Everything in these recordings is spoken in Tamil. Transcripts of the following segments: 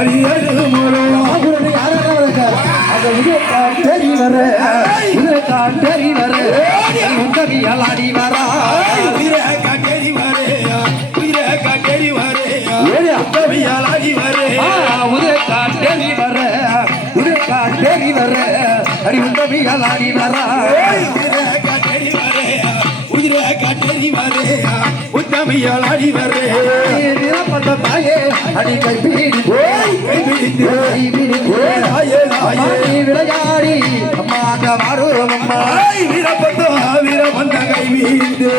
அடியேறு மூலோ அந்த உதயத்தான் தேடி வர உதயத்தான் தேடி வர உதவியால் அடி வரா காட்டேரி வரே காட்டேரி வரே உதவியால் அடி வரே உதயத்தான் தேடி வர உதயத்தான் தேடி வர அடி உதவியால் அடி வரா காட்டேரி வரே காட்டேரி வரே உத்தமியால் அடி வரே நிலப்பட்ட தாயே அடி கைபிடித்து விளையாடி அம்மா அங்க வாடுவோம் அம்மா வீரப்பந்த கைபிடித்து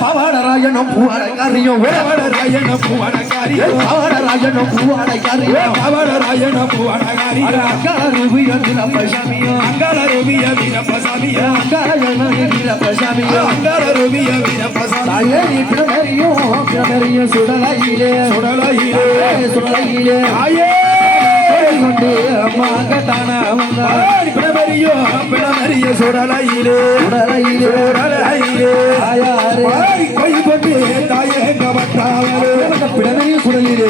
பாவாடராயனும் பூவாடக்காரியும் பாவாடராயனும் பூவாடக்காரியும் பாவாடராயனும் பூவாடக்காரியும் பாவாடராயனும் பூவாடக்காரியும் அங்காள ரூபிய வீரப்பசாமியும் அங்காள ரூபிய வீரப்பசாமியும் அங்காள வீரப்பசாமியும் அங்காள ரூபிய வீரப்பசாமி தாயே நீ பிரமரியும் சுடலையிலே சுடலையிலே சுடலையிலே தாயே கொண்டு அம்மா கட்டான பிணமறிய சுடலையிலே சுடலையிலே சுடலையிலே கொய் கொண்டு பிணமறிய சுடலிலே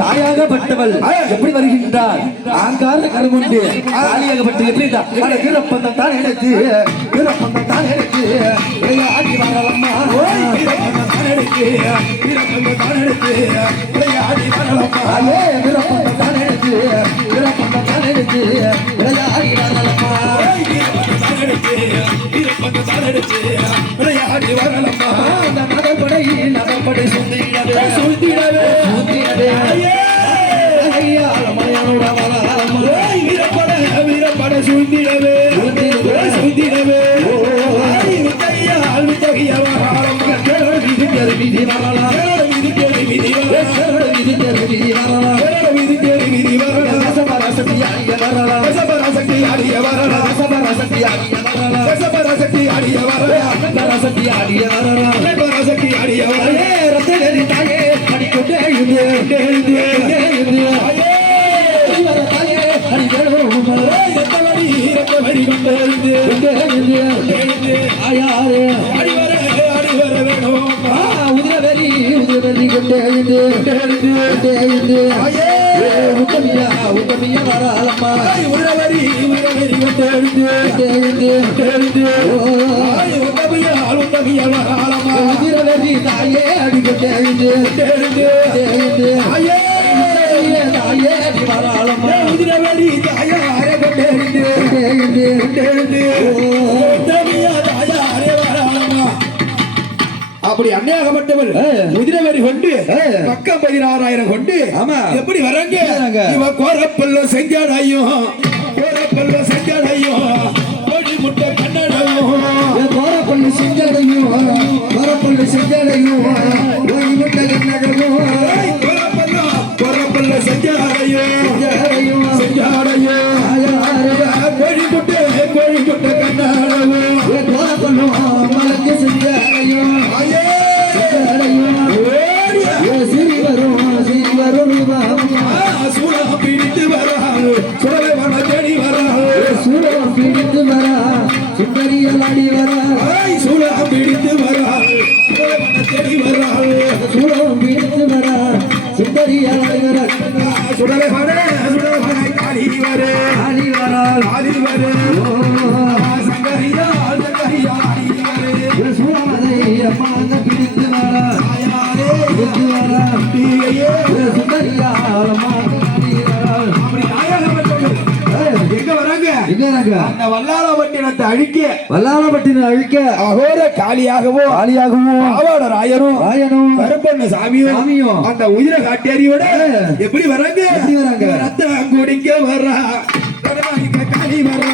தாயாகப்பட்டவள் எப்படி வருகின்றார் ஆங்கார கருமுண்டு தாலியாகப்பட்டு எப்படி வீரப்பந்தம் தான் எடுத்து வீரப்பந்தம் தான் எடுத்து விளையாடி வரலம்மா வீரப்பந்தம் தான் எடுத்து வீரப்பந்தம் தான் எடுத்து விளையாடி வரலம்மா வீரப்பந்தம் தான் எடுத்து வீரப்பந்தம் தான் எடுத்து விளையாடி வரலம்மா வீரப்பந்தம் தான் எடுத்து விளையாடி வரலம்மா நகப்படை சுந்திடவே சுந்திடவே சுந்திடவே ஐயா மலையாளோட வரலம்மா வீரப்பட சுந்திடவே சுந்திடவே விதி வரலாம் விதி விதி வரலாம் விதி வரலாம் சபரசக்தி ஆடிய வரலாம் சபரசக்தி ஆடிய வரலாம் சபரசக்தி ஆடிய வரலாம் சபரசக்தி ஆடிய வரலாம் சபரசக்தி ஆடிய வரலாம் சபரசக்தி ஆடிய வரலாம் ரத்தனரி தாயே அடிக்கொண்டே இருந்து தாயே தாயே அடிக்கணும் ரத்தவரி ரத்தவரி கொண்டே இருந்து ஆயாரே அடிவர வேணும் உதிரவரி கொண்டே இருந்து உத்தமியா உத்தமியா வரலம்மா உதிரவரி கொண்டே இருந்து உத்தமியா உத்தமியா வரலம்மா உதிரவரி தாயே அடிக்கொண்டே இருந்து தாயே தாயே அடி வரலம்மா உதிரவரி தாயே கொண்டே இருந்து உத்தமியா தாயே வரலம்மா அப்படி அன்னையாகப்பட்டவள் முதிரவரி கொண்டு பக்கம் 16,000 கொண்டு எப்படி வராங்க இவ கோரப்பல்ல செஞ்சாடையும் கோடி முட்டை கண்ணடையும் கோரப்பல்லு செஞ்சாடையும் கோடி முட்டை கண்ணடையும் கோரப்பல்ல செஞ்சாடையும் கோடி முட்டை கண்ணடையும் கோரப்பல்லும் மலக்கு செஞ்சாடையும் சூழம் பிடித்து வராது சுடலை தேடி வராது சூழம் பிடித்து வரா சுந்தரியல் அடி வரா சூழம் பிடித்து வராது தேடி வராது சூழம் பிடித்து வரா சுந்தரியல் அடி வரா சுடலை காலி வர சங்கரியா சூழலை அம்மாங்க பிடித்து வரா சுந்தரியா வல்லாளப்பட்டினத்தை அழிக்க அகோர காளியாகவும் ராயரும் கருப்பண்ண சாமியும் அந்த உயிரை காட்டேரியோட எப்படி வராங்க ரத்தம் குடிக்க வர்றா காளி வர்றா